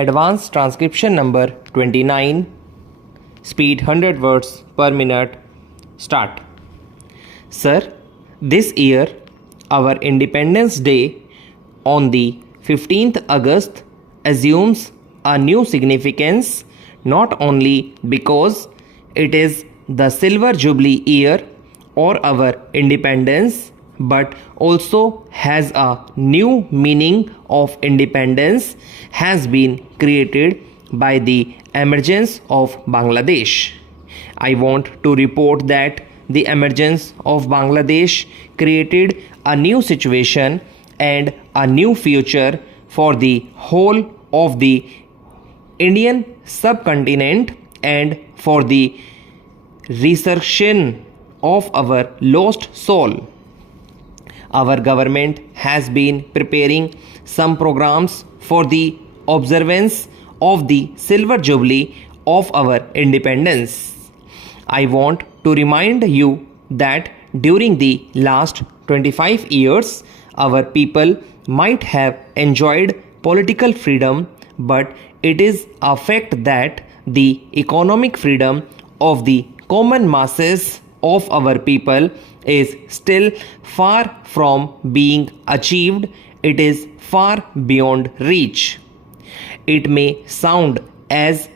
advanced transcription number 29, speed 100 words per minute. Start. Sir, this year our Independence Day on the 15th August assumes a new significance, not only because it is the silver jubilee year or our independence, but also has a new meaning of independence has been created by the emergence of Bangladesh. I want to report that the emergence of Bangladesh created a new situation and a new future for the whole of the Indian subcontinent and for the resurrection of our lost soul. Our government has been preparing some programs for the observance of the silver jubilee of our independence. I want to remind you that during the last 25 years, our people might have enjoyed political freedom, but it is a fact that the economic freedom of the common masses of our people is still far from being achieved. It is far beyond reach. It may sound as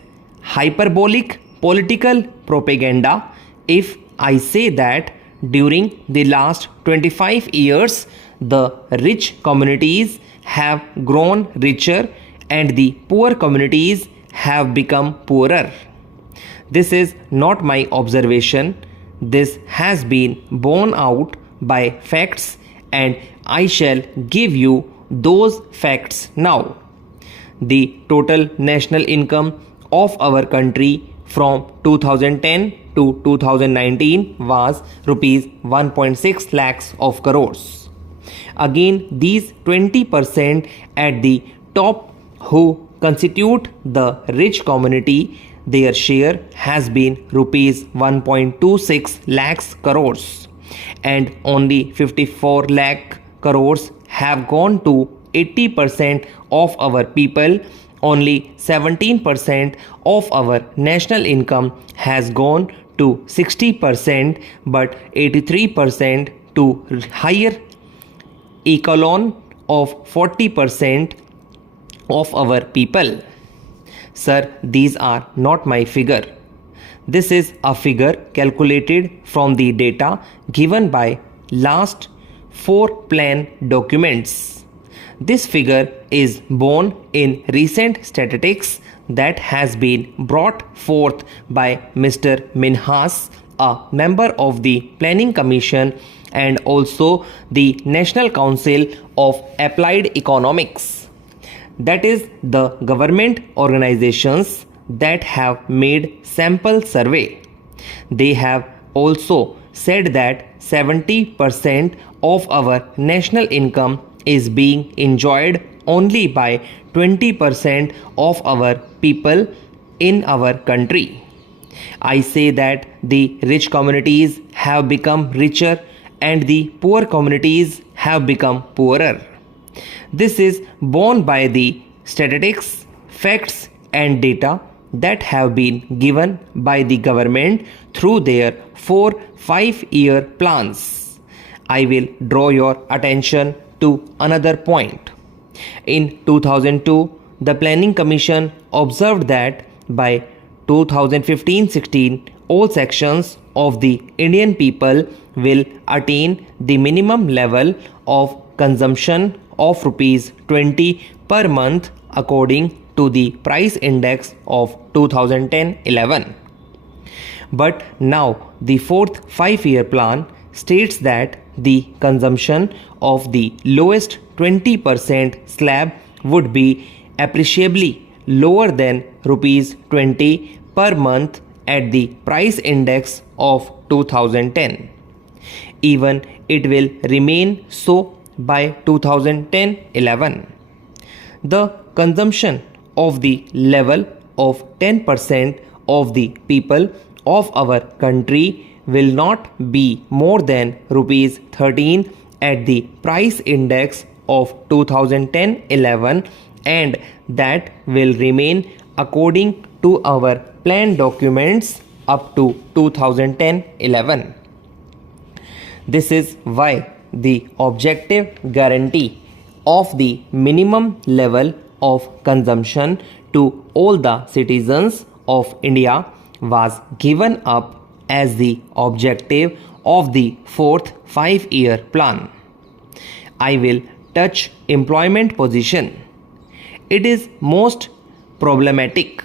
hyperbolic political propaganda if I say that during the last 25 years, the rich communities have grown richer and the poor communities have become poorer. This is not my observation. This has been borne out by facts, and I shall give you those facts now. The total national income of our country from 2010 to 2019 was rupees 1.6 lakhs of crores. Again, these 20% at the top who constitute the rich community, their share has been rupees 1.26 lakhs crores, and only 54 lakh crores have gone to 80% of our people. Only 17% of our national income has gone to 60%, but 83% to higher echelon of 40% of our people. Sir, these are not my figure. This is a figure calculated from the data given by last 4 plan documents. This figure is born in recent statistics that has been brought forth by Mr. Minhas, a member of the Planning Commission and also the National Council of Applied Economics. That is the government organizations that have made sample survey. They have also said that 70% of our national income is being enjoyed only by 20% of our people in our country. I say that the rich communities have become richer and the poor communities have become poorer. This is borne by the statistics, facts and data that have been given by the government through their 4-5-year plans. I will draw your attention to another point. In 2002, the Planning Commission observed that by 2015-16, all sections of the Indian people will attain the minimum level of consumption of rupees 20 per month according to the price index of 2010-11. But now the 4th 5-year plan states that the consumption of the lowest 20% slab would be appreciably lower than rupees 20 per month at the price index of 2010. Even it will remain so by 2010-11. The consumption of the level of 10% of the people of our country will not be more than rupees 13 at the price index of 2010-11 and that will remain according to our planned documents up to 2010-11. This is why the objective guarantee of the minimum level of consumption to all the citizens of India was given up as the objective of the fourth 5-year plan. I will touch employment position. It is most problematic.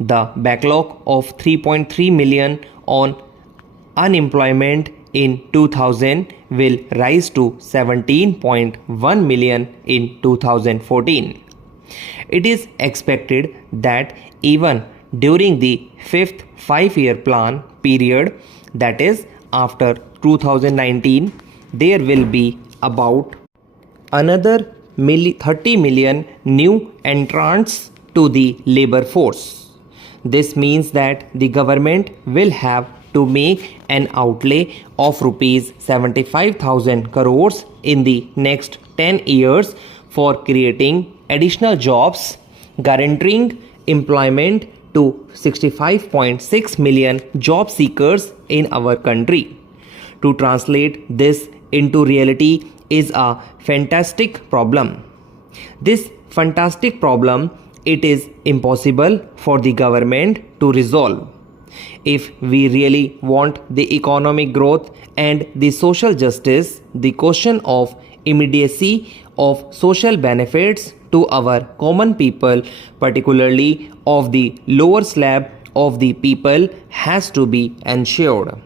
The backlog of 3.3 million on unemployment in 2000 will rise to 17.1 million in 2014. It is expected that even during the fifth 5-year plan period, that is after 2019, there will be about another 30 million new entrants to the labor force. This means that the government will have to make an outlay of rupees 75,000 crores in the next 10 years for creating additional jobs, guaranteeing employment to 65.6 million job seekers in our country. To translate this into reality is a fantastic problem. This fantastic problem, it is impossible for the government to resolve. If we really want the economic growth and the social justice, the question of immediacy of social benefits to our common people, particularly of the lower slab of the people, has to be ensured.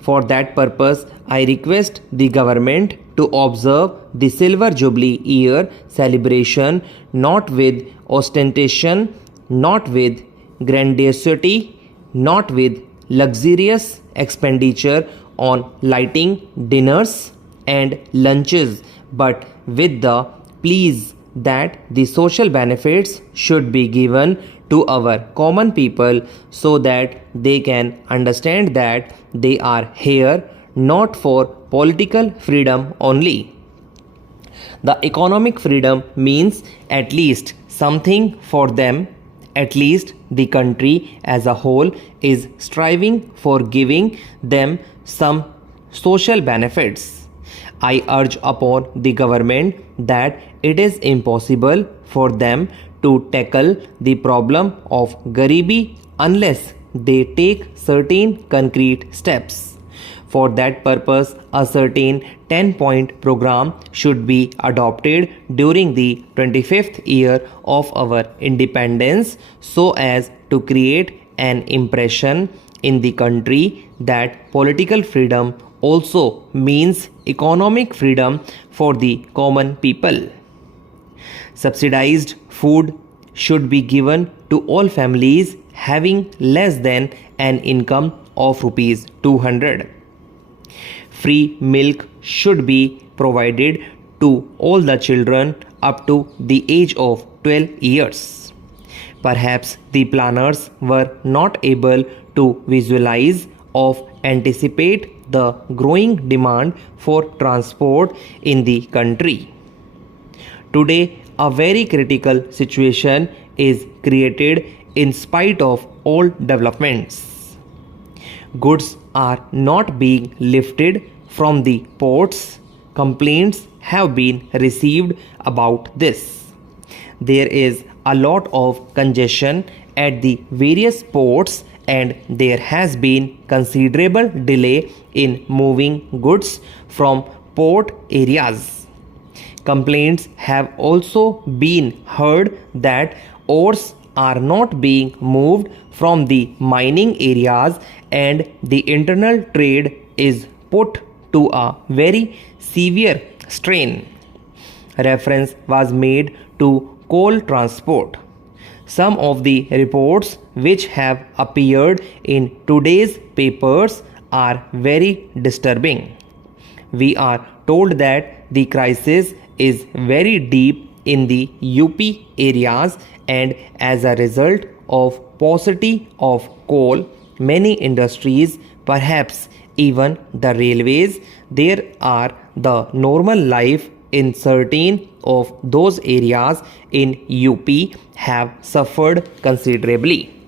For that purpose, I request the government to observe the Silver Jubilee year celebration not with ostentation, not with grandiosity, not with luxurious expenditure on lighting dinners and lunches, but with the pleas that the social benefits should be given to our common people so that they can understand that they are here not for political freedom only. The economic freedom means at least something for them. At least the country as a whole is striving for giving them some social benefits. I urge upon the government that it is impossible for them to tackle the problem of Garibi unless they take certain concrete steps. For that purpose, a certain 10-point program should be adopted during the 25th year of our independence so as to create an impression in the country that political freedom also means economic freedom for the common people. Subsidized food should be given to all families having less than an income of rupees 200. Free milk should be provided to all the children up to the age of 12 years. Perhaps the planners were not able to visualize or anticipate the growing demand for transport in the country. Today, a very critical situation is created in spite of all developments. Goods are not being lifted from the ports. Complaints have been received about this. There is a lot of congestion at the various ports and there has been considerable delay in moving goods from port areas. Complaints have also been heard that ores are not being moved from the mining areas and the internal trade is put to a very severe strain. Reference was made to coal transport. Some of the reports which have appeared in today's papers are very disturbing. We are told that the crisis is very deep in the UP areas and as a result of paucity of coal, many industries, perhaps even the railways, there are the normal life in certain of those areas in UP have suffered considerably.